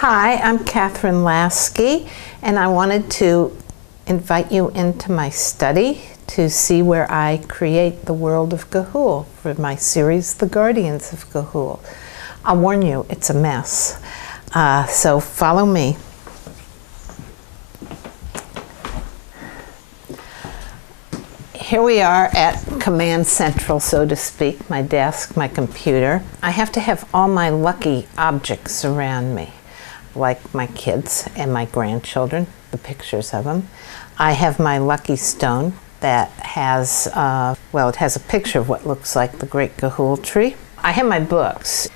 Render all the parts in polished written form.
Hi, I'm Catherine Lasky, and I wanted to invite you into my study to see where I create the world of Ga'Hoole for my series, The Guardians of Ga'Hoole. I'll warn you, it's a mess. So follow me. Here we are at Command Central, so to speak, my desk, my computer. I have to have all my lucky objects around me, like my kids and my grandchildren, the pictures of them. I have my lucky stone that has, it has a picture of what looks like the Great Ga'Hoole tree. I have my books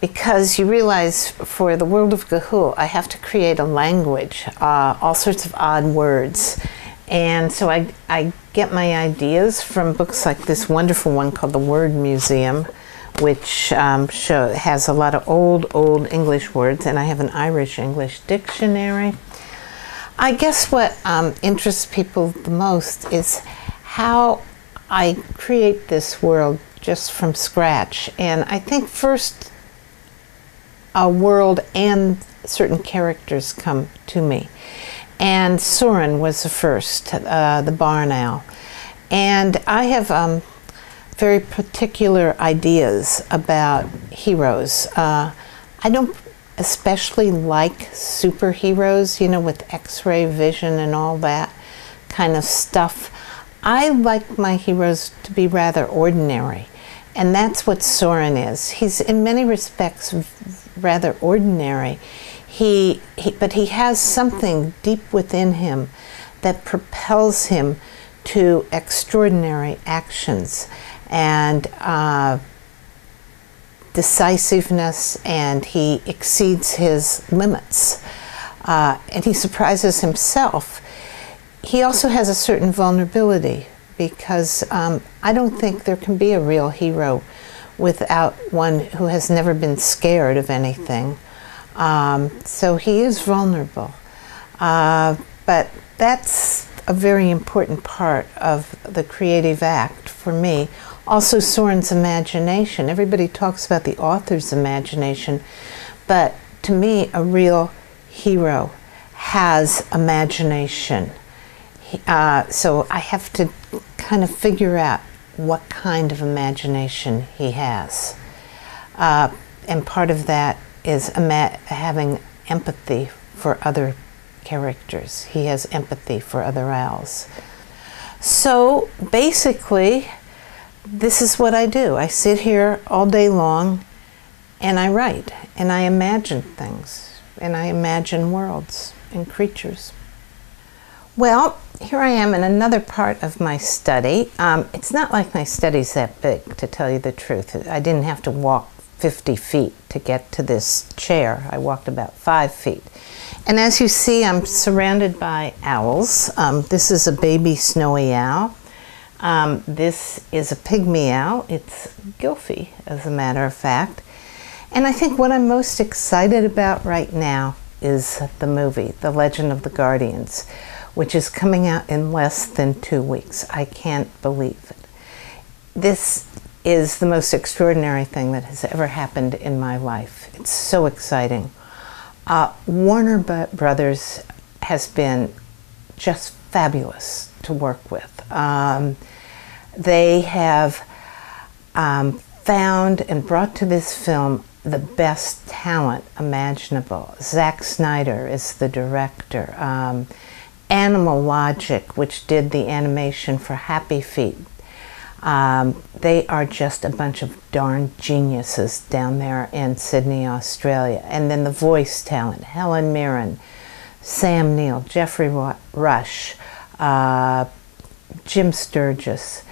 because you realize for the world of Ga'Hoole, I have to create a language, all sorts of odd words. And so I get my ideas from books like this wonderful one called The Word Museum, which has a lot of old English words, and I have an Irish English dictionary. I guess what interests people the most is how I create this world just from scratch. And I think first a world and certain characters come to me. And Soren was the first, the barn owl. And I have very particular ideas about heroes. I don't especially like superheroes, you know, with X-ray vision and all that kind of stuff. I like my heroes to be rather ordinary. And that's what Soren is. He's in many respects rather ordinary. But he has something deep within him that propels him to extraordinary actions and decisiveness, and he exceeds his limits. And he surprises himself. He also has a certain vulnerability because I don't think there can be a real hero without one who has never been scared of anything. So he is vulnerable, but that's a very important part of the creative act for me. Also Soren's imagination. Everybody talks about the author's imagination, but to me a real hero has imagination. So I have to kind of figure out what kind of imagination he has. And part of that is having empathy for other characters. He has empathy for other owls. So basically, this is what I do. I sit here all day long and I write and I imagine things and I imagine worlds and creatures. Well, here I am in another part of my study. It's not like my study's that big, to tell you the truth. I didn't have to walk 50 feet to get to this chair. I walked about 5 feet. And as you see, I'm surrounded by owls. This is a baby snowy owl. This is a pygmy owl. It's Gylfie, as a matter of fact. And I think what I'm most excited about right now is the movie, The Legend of the Guardians, which is coming out in less than 2 weeks. I can't believe it. This is the most extraordinary thing that has ever happened in my life. It's so exciting. Warner Brothers has been just fabulous to work with. They have found and brought to this film the best talent imaginable. Zack Snyder is the director. Animal Logic, which did the animation for Happy Feet. They are just a bunch of darn geniuses down there in Sydney, Australia. And then the voice talent, Helen Mirren, Sam Neill, Jeffrey Rush, Jim Sturgis.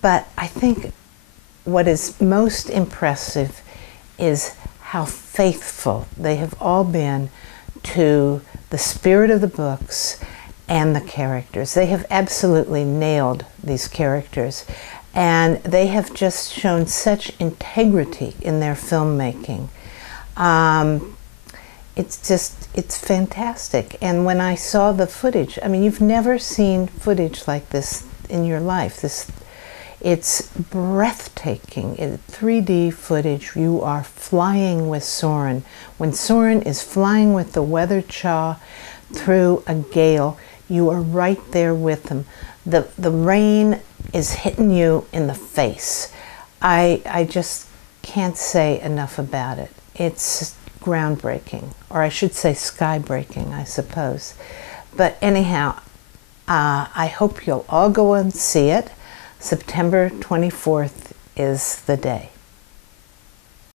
But I think what is most impressive is how faithful they have all been to the spirit of the books and the characters. They have absolutely nailed these characters, and they have just shown such integrity in their filmmaking. It's fantastic. And when I saw the footage, I mean, you've never seen footage like this in your life. It's breathtaking. In 3D footage, you are flying with Soren. When Soren is flying with the Weatherchaw through a gale, you are right there with him. The rain is hitting you in the face. I just can't say enough about it. It's groundbreaking, or I should say sky-breaking, I suppose. But anyhow, I hope you'll all go and see it. September 24th is the day.